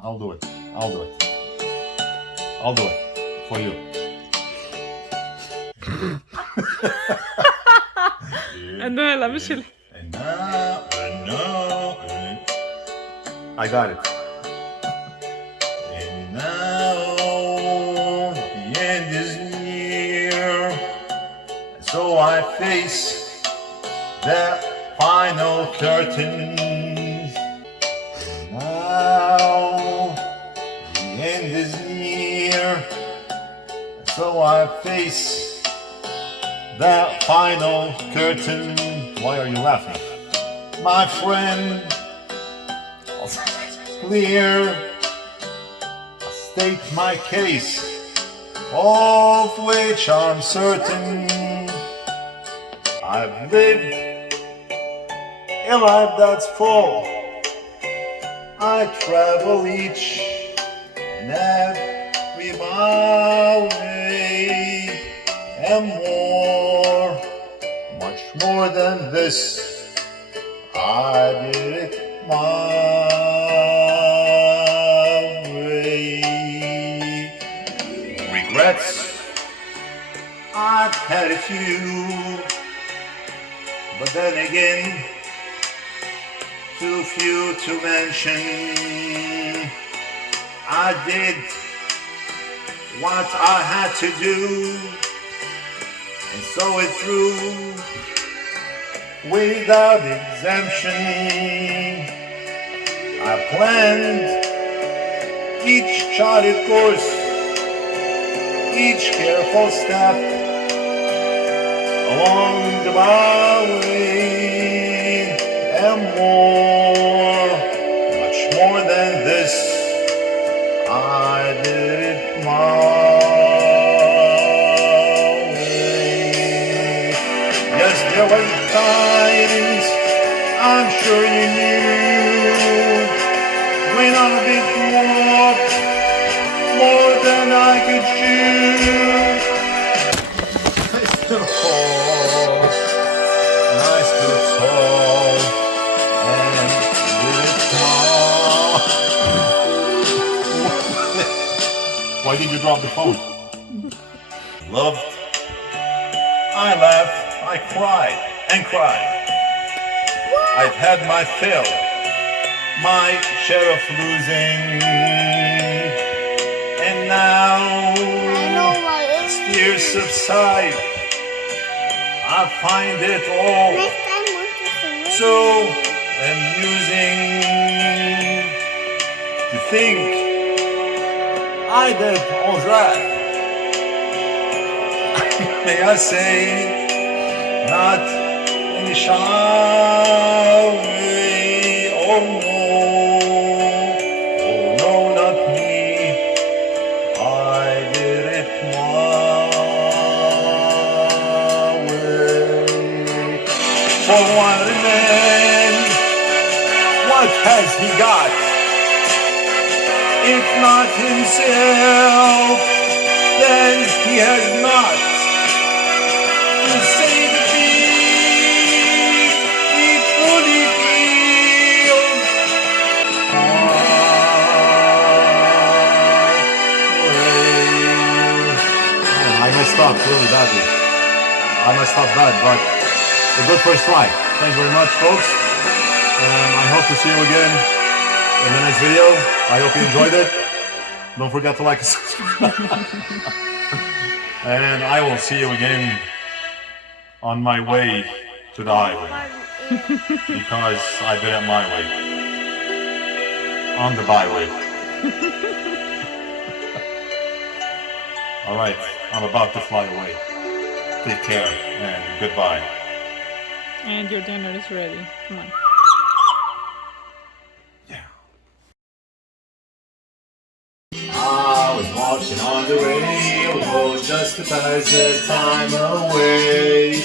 I'll do it. I'll do it. I'll do it for you. And هلا مش I got it. And now the end is near, and so I face the final curtains. And now the end is near, and so I face the final curtain. Why are you laughing? My friend, clear, I state my case, of which I'm certain. I've lived a life that's full. I travel each and every mile way, and more, much more than this. I did it my way. Regrets, I've had a few, but then again, too few to mention. I did what I had to do, and saw it through without exemption. I planned each charted course, each careful step along the byway, and more, much more than this, I did it my way. Yes, there were times, I'm sure you knew, when I bit more than I could chew. Nice to fall, nice to fall, and did it all. Why did you drop the phone? Loved, I laughed, I cried and cried. I've had my fill, my share of losing, and now as tears subside, I find it all so amusing to think I did all that. May I say, not in a shy way, oh no, not me, I did it my way. For what a man, what has he got, if not himself, then he has not to say the beat he truly feels. I messed up really badly. I messed up bad, but a good first try. Thanks very much, folks. I hope to see you again in the next video. I hope you enjoyed it. Don't forget to like and subscribe. And I will see you again on my way to the highway. Because I did it my way. On the byway. Alright, I'm about to fly away. Take care and goodbye. And your dinner is ready. Come on. I was watching on the radio just to pass the time away.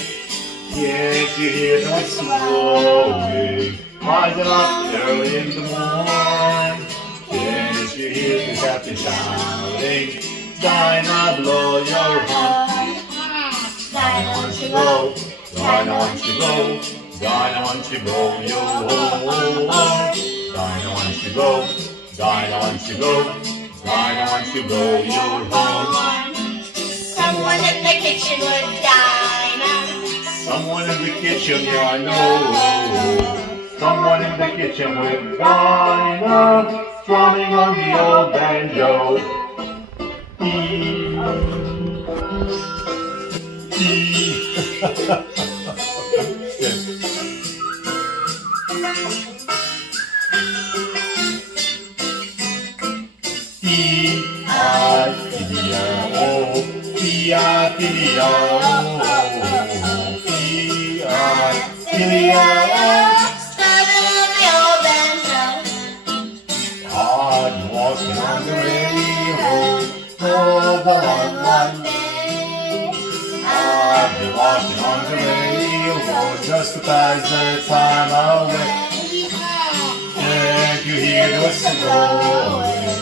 Can't you hear the whistle blowing? Rising up early in the morning. Can't you hear the captain shouting? Dinah, blow your horn. Dinah, won't you blow? Dinah, won't you blow? Dinah, won't you blow your horn? Dinah, won't you blow? Dinah wants to go. Dinah wants to go. You're home. Someone in the kitchen with Dinah. Someone in the kitchen, yeah, I know. Someone in the kitchen with Dinah, strumming on the old banjo. E, E-I-E-I-O, E-I-E-I-O, E-I-E-I-O. I'm walking on the radio for the long day. I've been walking on the radio just to pass the time away. Can't you hear the whistle blowing,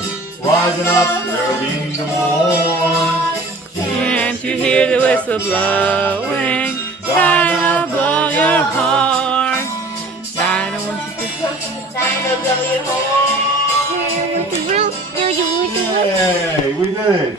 rising up early in the morning? Can't you hear the whistle blowing? Dinah, blow your horn. Dinah wants to Dinah, blow your horn. Hey, we did it!